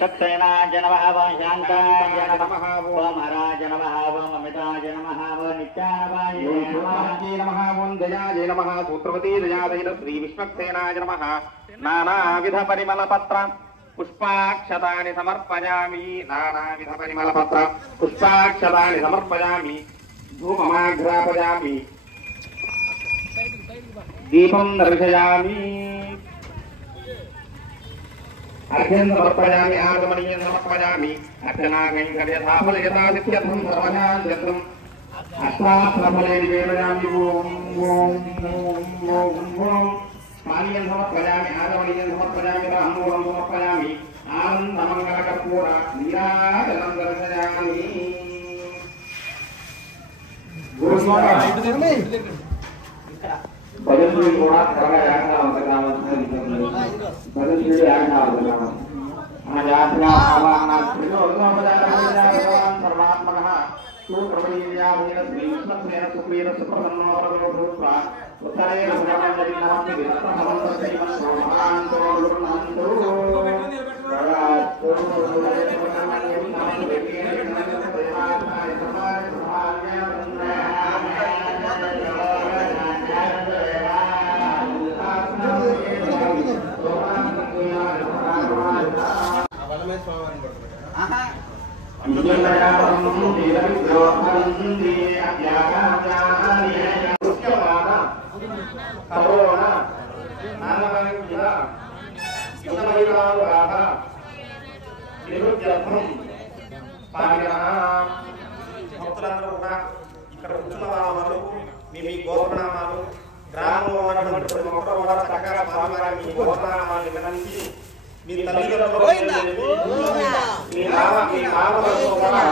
सत्यनाय नमः ओम शांताय नमः ओम हराय नमः ओम अमिताय नमः ओम नित्याय नमः ओम दयाय नमः सूत्रवती दयाय श्री विष्णुसेनाय नमः नानाविध परिमल पत्र पुष्पाक्षतानि समर्पयामि नानाविध परिमल पत्र पुष्पाक्षतानि समर्पयामि धूपमाघ्रापयामि दीपं दर्शयामि अर्घ्यं समर्पयामि आगमनीयं समर्पयामि अर्चनाकैङ्कर्यथाफलयथादित्यर्थं सर्वजान्यर्थम् अष्टाफलफले निवेदयामि ओम ओम ओम ओम ओम पानीयं समर्पयामि आगमनीयं समर्पयामि ताम्बूलं समर्पयामि आनन्दमङ्गलकर्पूर नीराजनं दर्शयामि भजन కూడా త్వరగా యాత్ర అవసరం భజన యాత్ర అవసరం ఆ యాత్ర ఆవాహన సర్వాత్మక సూత్రమీయావేన శ్రీ విష్ణుసేన సుప్రీత సుప్రసన్నోరగో భూత్వా ఉత్తరే భగవాన్ నమస్తే విరతమవంత దైవం సోమాంతో నందో భగవాతో భక్తులందరూ కూడా ఇక్కడ కూర్చున్న వాళ్ళు మీ గోత్రనామాలు గ్రామంలో ఉన్నటువంటి ప్రతి ఒక్కరు కూడా చక్కగా స్వామివారి మీ గోత్రనామాన్ని వినండి మీ తల్లిదండ్రులు మీ నామలతో కూడా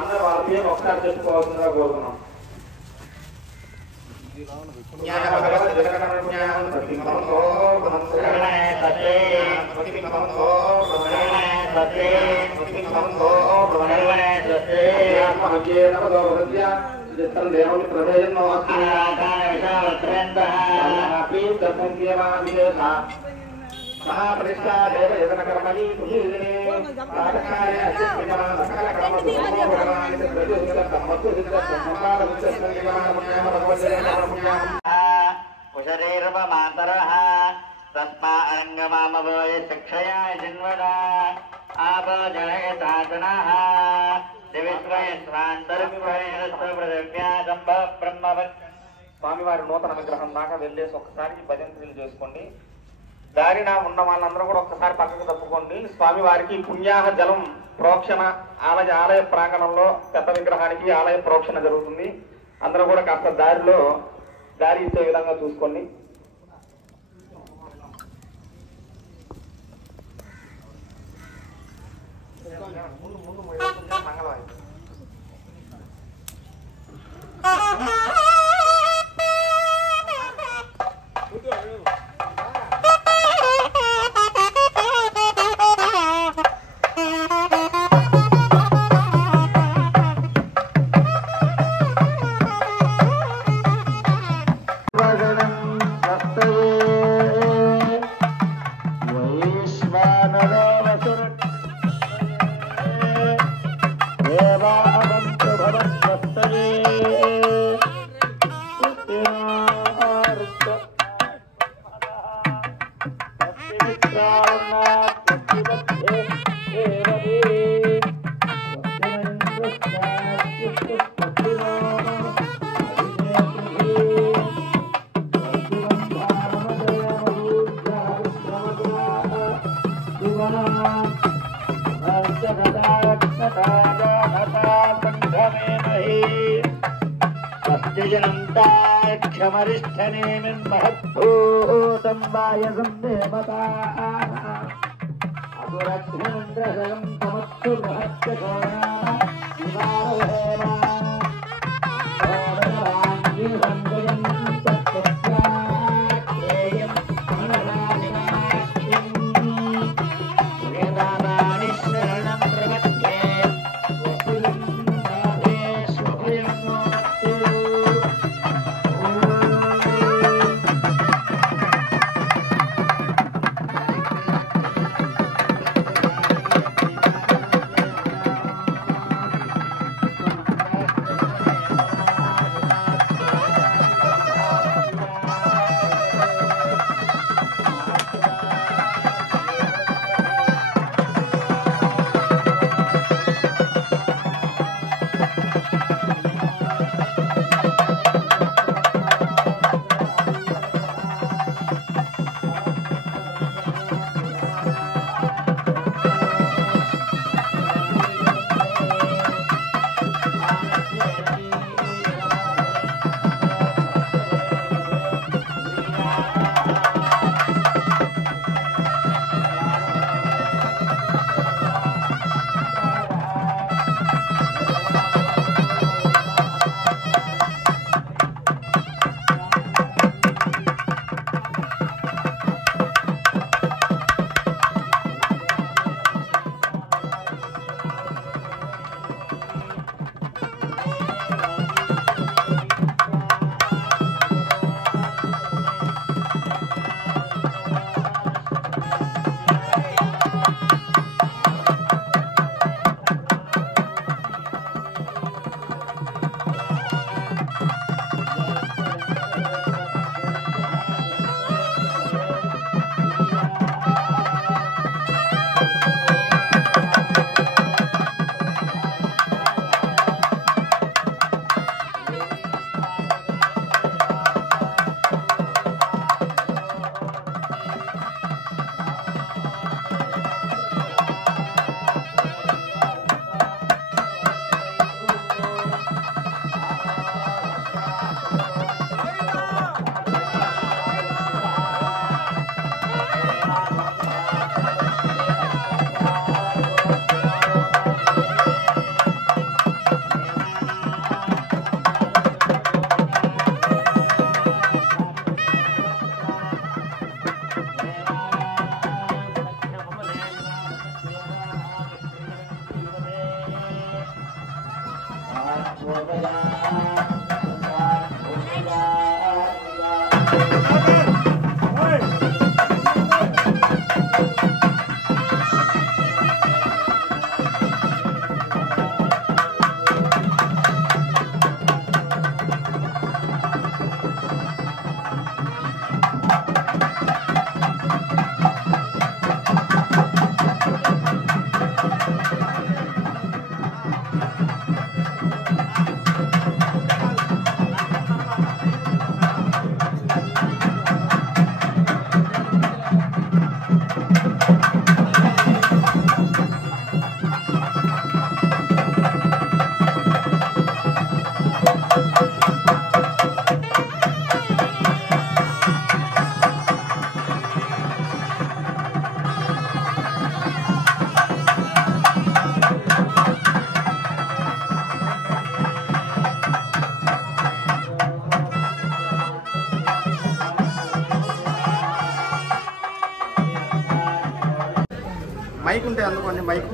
అందరూ వాళ్ళ పేరు ఒకసారి చెప్పుకోవాల్సిందిగా కోరుతున్నాం. महाप्रतिष्ठा देव यतन कर्मणि सुधीर्णे राजकार्य अस्मिन् सकल कर्म सुखो भगवान् प्रजोदित सम्मतो दित सम्माद विश्वसंगमान पुण्याम भगवते पुण्याम उशरेर्व मातरः तस्मा अरंगमामवय शिक्षया जन्मदा आभजनय साधनः दिवित्रय स्वान्तर्विभयरस्वप्रदव्यादम्भ ब्रह्मवत् స్వామివారి నూతన విగ్రహం దాకా వెళ్ళేసి ఒక్కసారి భజంత్రులు చేసుకోండి. దారిన ఉన్న వాళ్ళందరూ కూడా ఒక్కసారి పక్కకు తప్పుకోండి. స్వామివారికి పుణ్యాహ జలం ప్రోక్షణ ఆలయ ప్రాంగణంలో పెద్ద విగ్రహానికి ఆలయ ప్రోక్షణ జరుగుతుంది. అందరూ కూడా కాస్త దారి ఇచ్చే విధంగా చూసుకోండి. మంగళవారం మైక్ ఉంటే అందుకోండి మైక్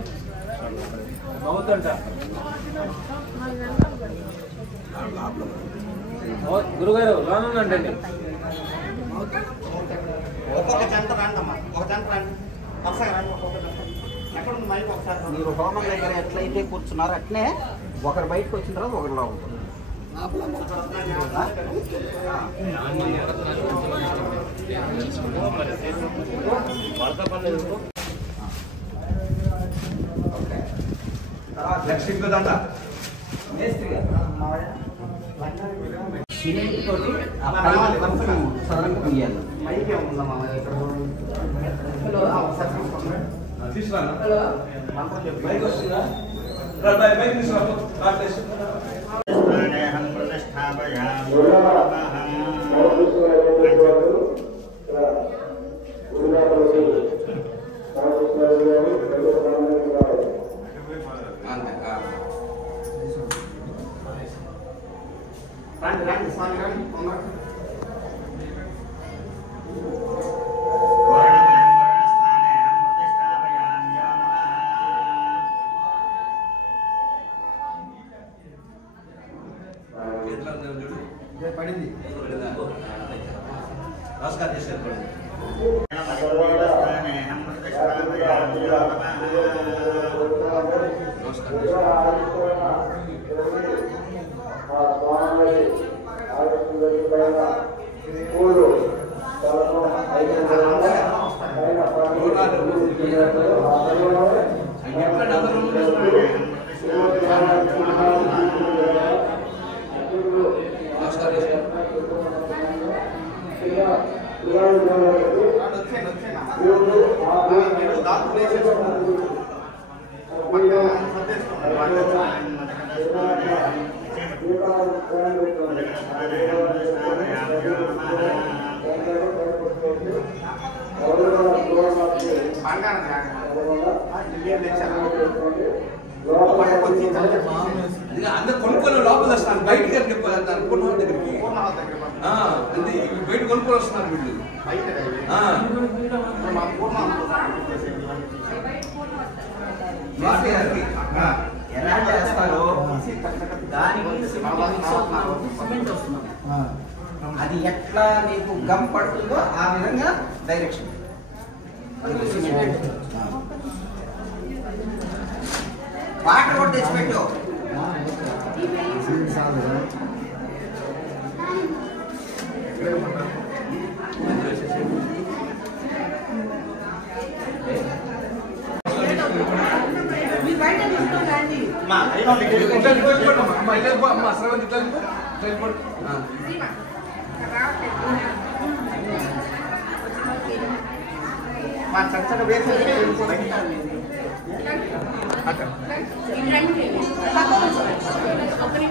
గురుగారు లోనండి ఒక్కొక్క జంట రండమ్మా ఒక జంట రండి ఒకసారి రండి ఎక్కడ ఉంది మైక్ ఒకసారి మీరు హోమం దగ్గర ఎట్లయితే కూర్చున్నారో అట్నే ఒకరు బయటకు వచ్చిన తర్వాత ఒకరిలో ఉంటుంది పడింది నమస్కారం చేశారు అందరు కొనుక్కొని లోపల వస్తున్నారు బయటకి పూర్ణ దగ్గరికి అంటే బయట కొనుక్కొని వస్తున్నారు వీళ్ళు ఎలా చేస్తారో దానికి సిమెంట్ వస్తున్నారు అది ఎట్లా నీకు గమ్ పడుతుందో ఆ విధంగా డైరెక్షన్ వాటర్ కూడా తెచ్చిపెట్టు చక్కగా వేసి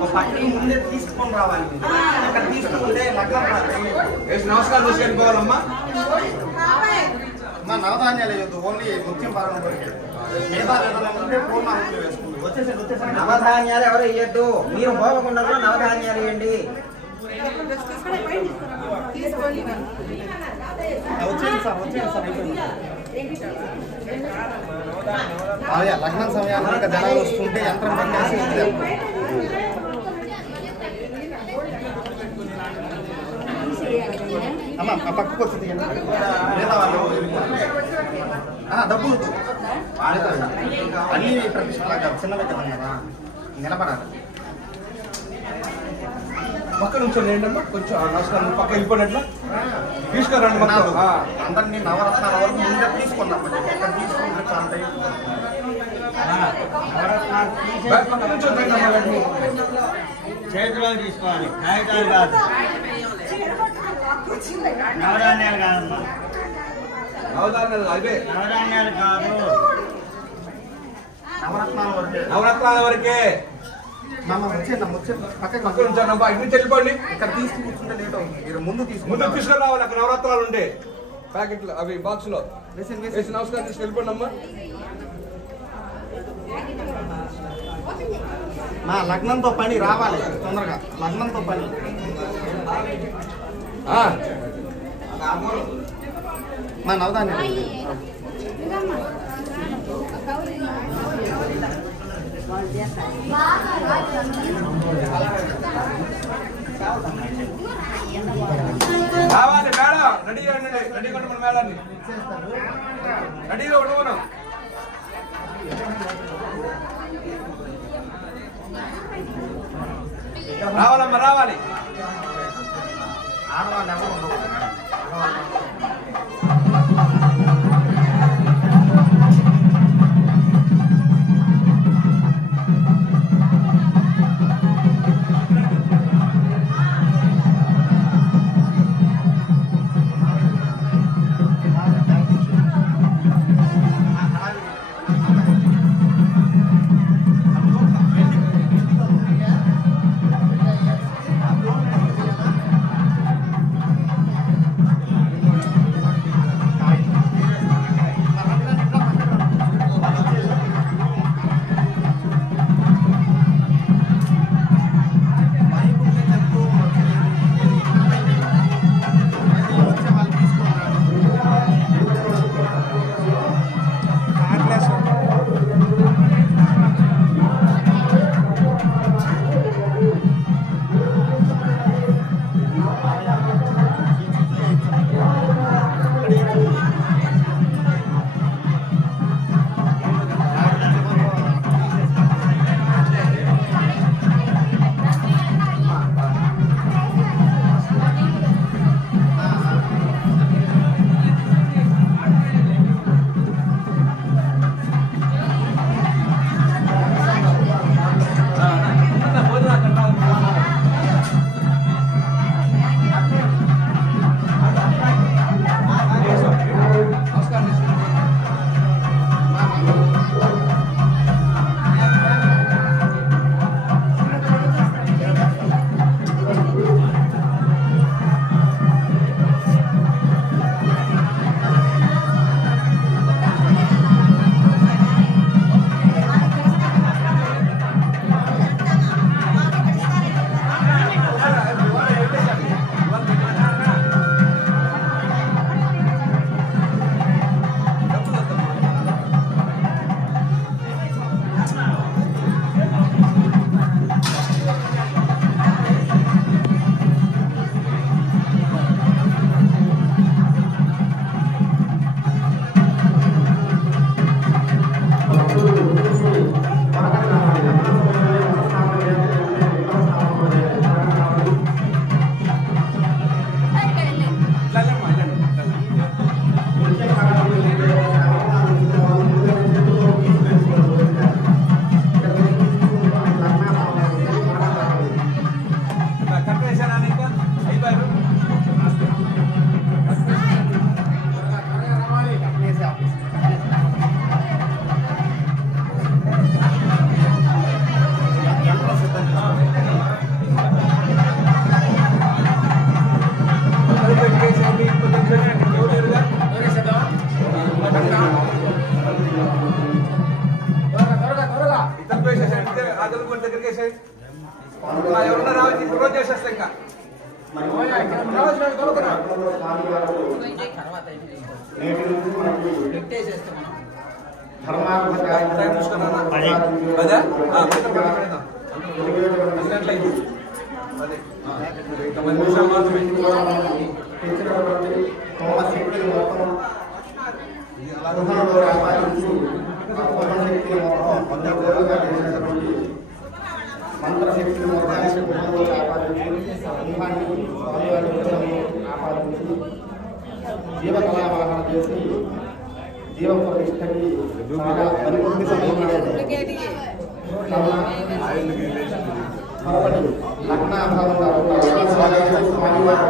పట్టి ముందే తీసుకొని రావాలి అక్కడ తీసుకుంటే నమస్కారం చేసుకొని పోవాలమ్మా మా నవధాన్యాలు వేయద్దు ఓన్లీ ముఖ్యం పాలన వరకే నవధాన్యాలు ఎవరు వేయద్దు మీరు హోమకుండలో నవధాన్యాలు వేయండి లగ్నం సమయానికి ఇంకా జనాలు వస్తుంటే యంత్రం పట్టేసి అమ్మ పక్కకు వస్తుంది లేదా వాళ్ళు డబ్బులు అన్ని ప్రతిష్టలాగా చిన్నవి కదా నిలబడాలి. పక్క నుంచి ఏంటమ్మా కొంచెం నమస్కారం పక్క వెళ్ళిపోయినట్లా తీసుకురండి మొత్తం అందరినీ నవరత్నాల వరకు ముందే తీసుకున్నాం. ఎక్కడ తీసుకుంటే చాలా పక్క నుంచి వద్దండి చేతిలో తీసుకోవాలి, కాగితాలు కాదు, నవధాన్యాలు కాదమ్మా, అవే నవధాన్యాలు కాదు, నవరత్నాల వరకే. పక్క నుంచి అన్నమ్మా ఇటు నుంచి వెళ్ళిపోండి. ఇక్కడ తీసుకు కూర్చుంటే లేట్ అవుతుంది. మీరు ముందు ముందు తీసుకురావాలి. అక్కడ నవరత్నాలు ఉండే ప్యాకెట్లు అవి బాక్స్ లో వేసి నమస్కారం తీసుకెళ్ళిపోండి అమ్మా. మా లగ్నంతో పని రావాలి తొందరగా. లగ్నంతో పని మా నవధాన్యం రావాలి మేడం. రెడీ చేయండి. రెడీ కొట్టి మన మేడాన్ని రెడీగా ఉండమను. రావాలమ్మా రావాలి. ఆడవాళ్ళు ఎవరు ఉండవు. ఎవరన్నా రావాలి క్లోజ్ చేసేస్తా ఇంకా టైం చూసుకున్నా అదే అదే 10 నిమిషాలు మాత్రమే మంత్రశక్తిని మొత్తానికి కుటుంబంలో ఆపాదించి సింహాన్ని స్వామివారి ఆపాదించి జీవకళావాహన చేసి జీవ ప్రతిష్టకి చాలా పరిపూర్తి లగ్నాభావంగా స్వామివారి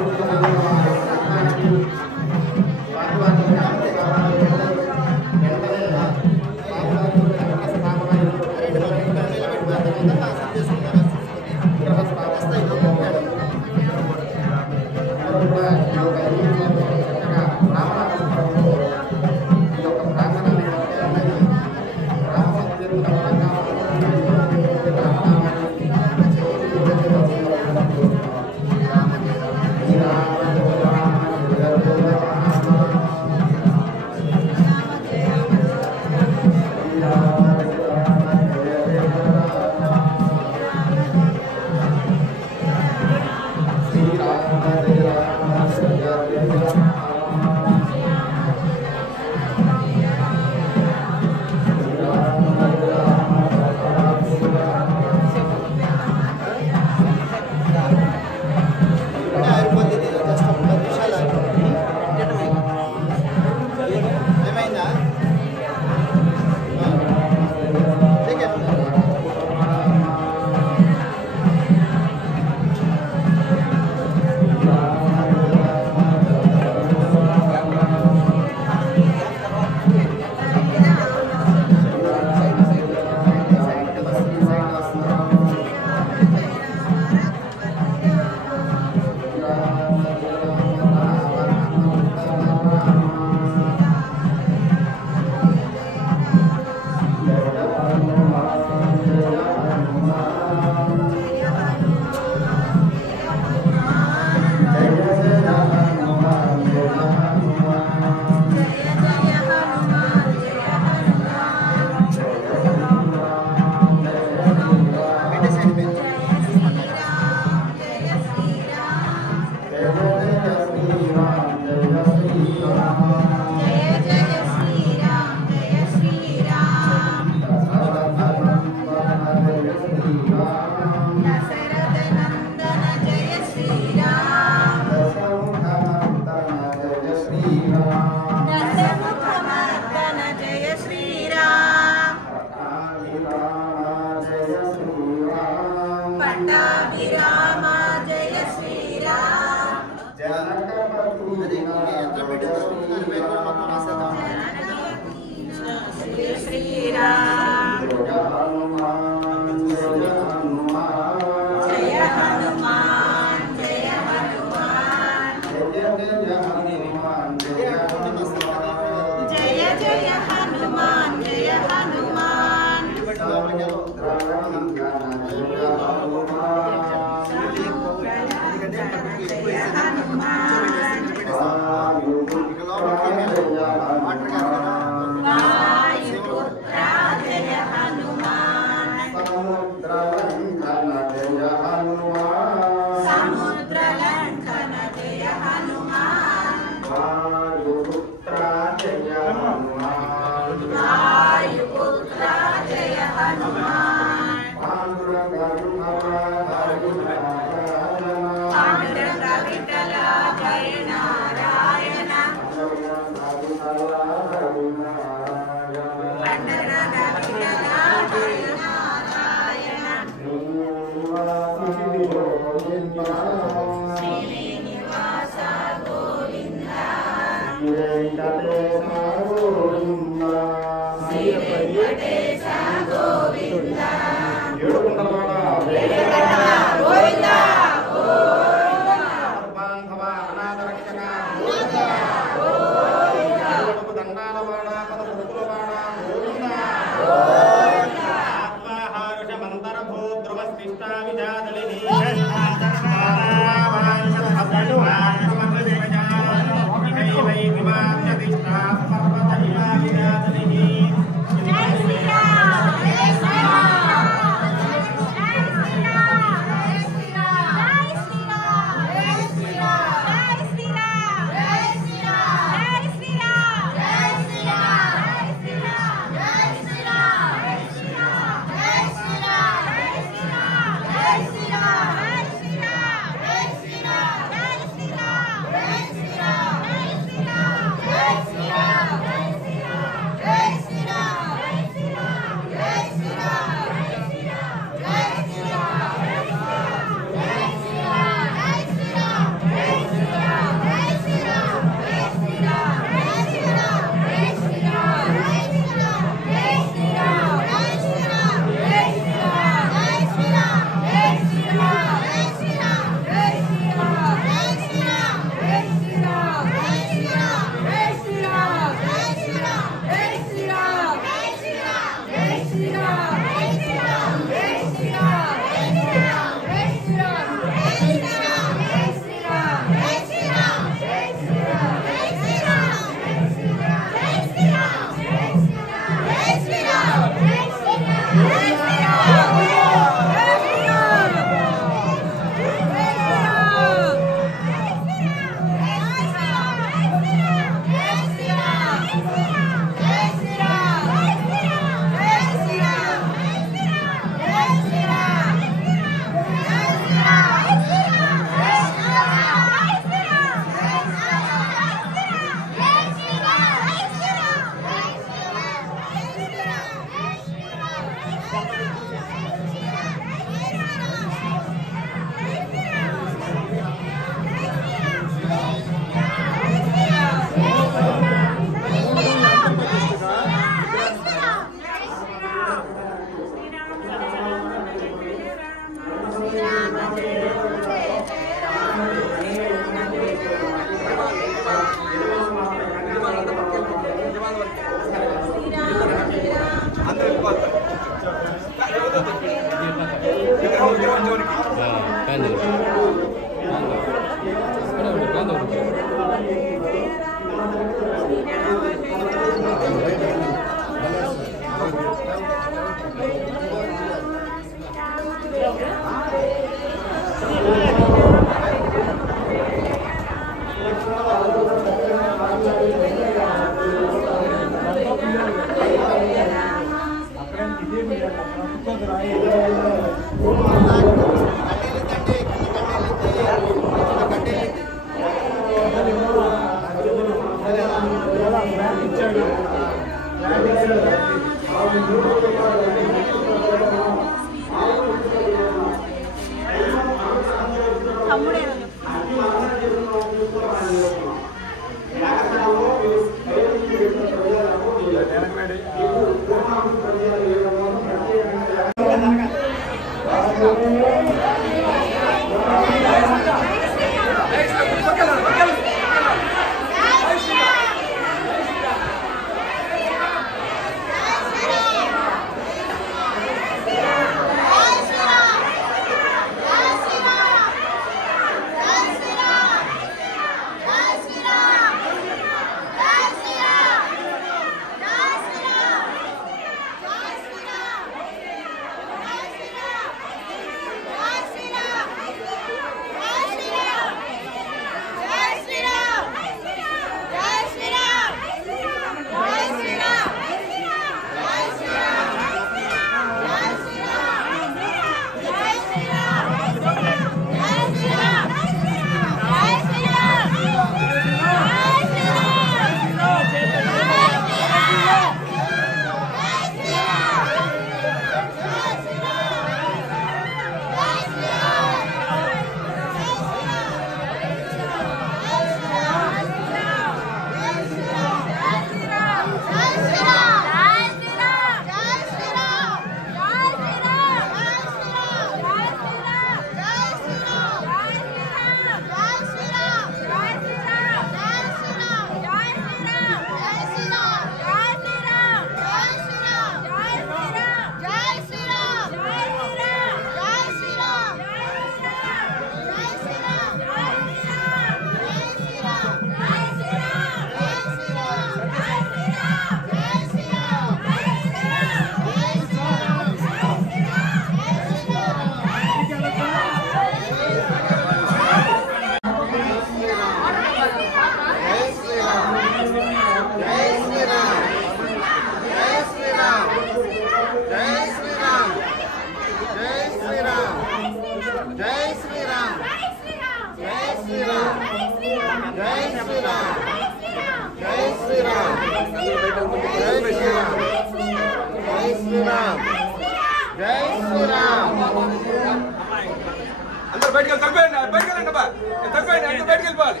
అందరూ బయటకు వెళ్ళి బయటకెళ్ళండి అబ్బా తప్పేయండి అందరూ బయటకు వెళ్ళిపోవాలి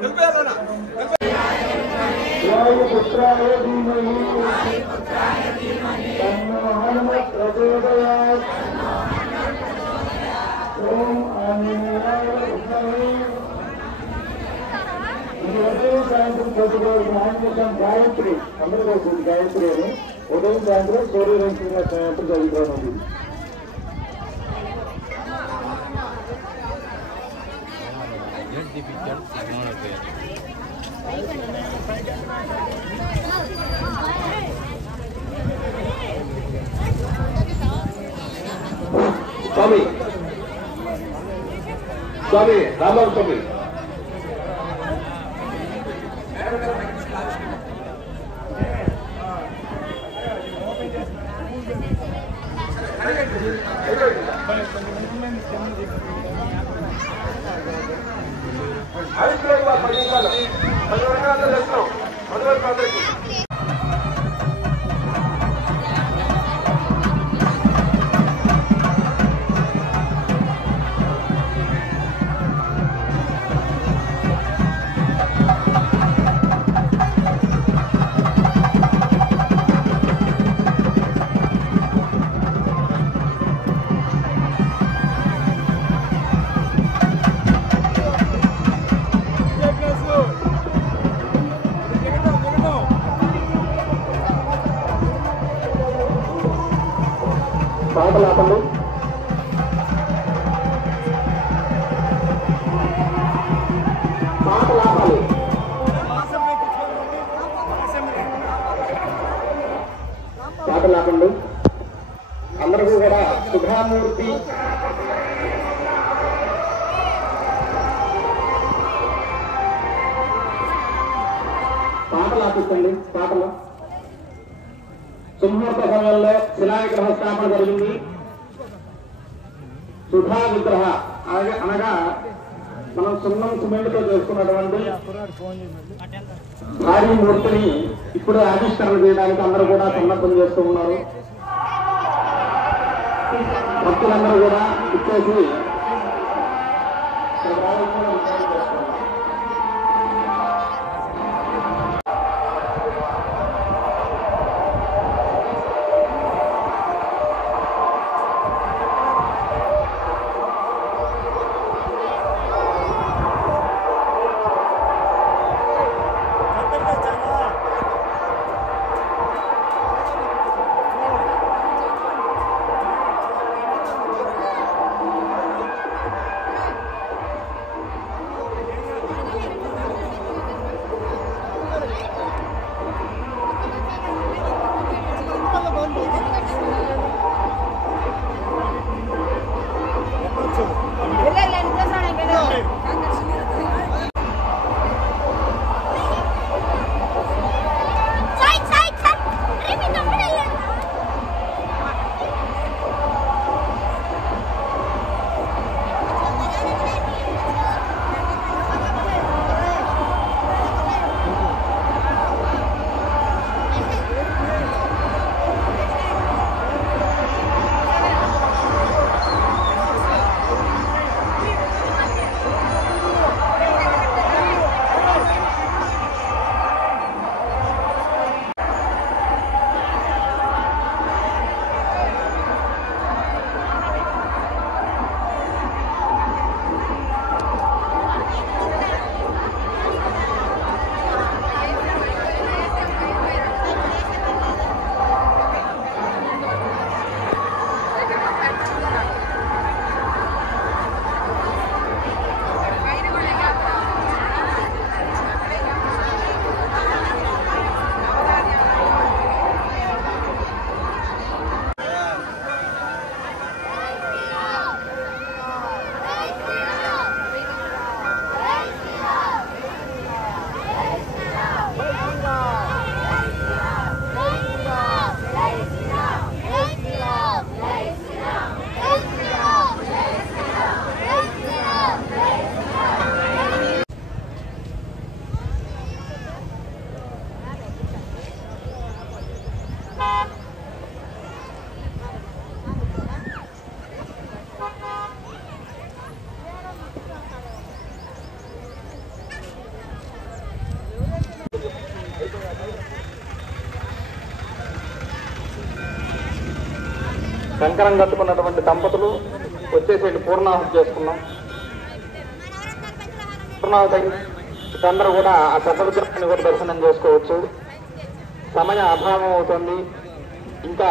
తెలిపేయాలన్నా గాయత్రి అందరూ వస్తుంది గాయత్రి అని ఉదయం సాయంత్రం సూర్యవంశంగా సాయంత్రం చదువుకోవడం ఉంది. స్వామి స్వామి రామరావు స్వామి పాటలు ఆపండి. పాటలు ఆపాలి. పాటలు ఆపండి. అందరికీ కూడా శుభామూర్తి పాటలు ఆపిస్తుంది. పాటలు సుముహూర్త సమయంలో శిలా విగ్రహ స్థాపన జరిగింది. సుధా విగ్రహ అనగా మనం సున్నం సిమెంట్తో చేసుకున్నటువంటి భారీ మూర్తిని ఇప్పుడు ఆవిష్కరణ చేయడానికి అందరూ కూడా సన్నద్ధం చేస్తూ ఉన్నారు. భక్తులందరూ కూడా ఇచ్చేసి కంకణం కట్టుకున్నటువంటి దంపతులు వచ్చేసేటి పూర్ణాహుతి చేసుకున్నాం. పూర్ణాహుతి అందరూ కూడా ఆ పెద్ద విగ్రహాన్ని కూడా దర్శనం చేసుకోవచ్చు. సమయ అభావం అవుతుంది. ఇంకా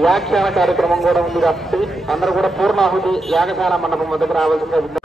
వ్యాఖ్యాన కార్యక్రమం కూడా ఉంది కాబట్టి అందరూ కూడా పూర్ణాహుతి యాగశాల మండపం వద్దకు రావాల్సిందిగా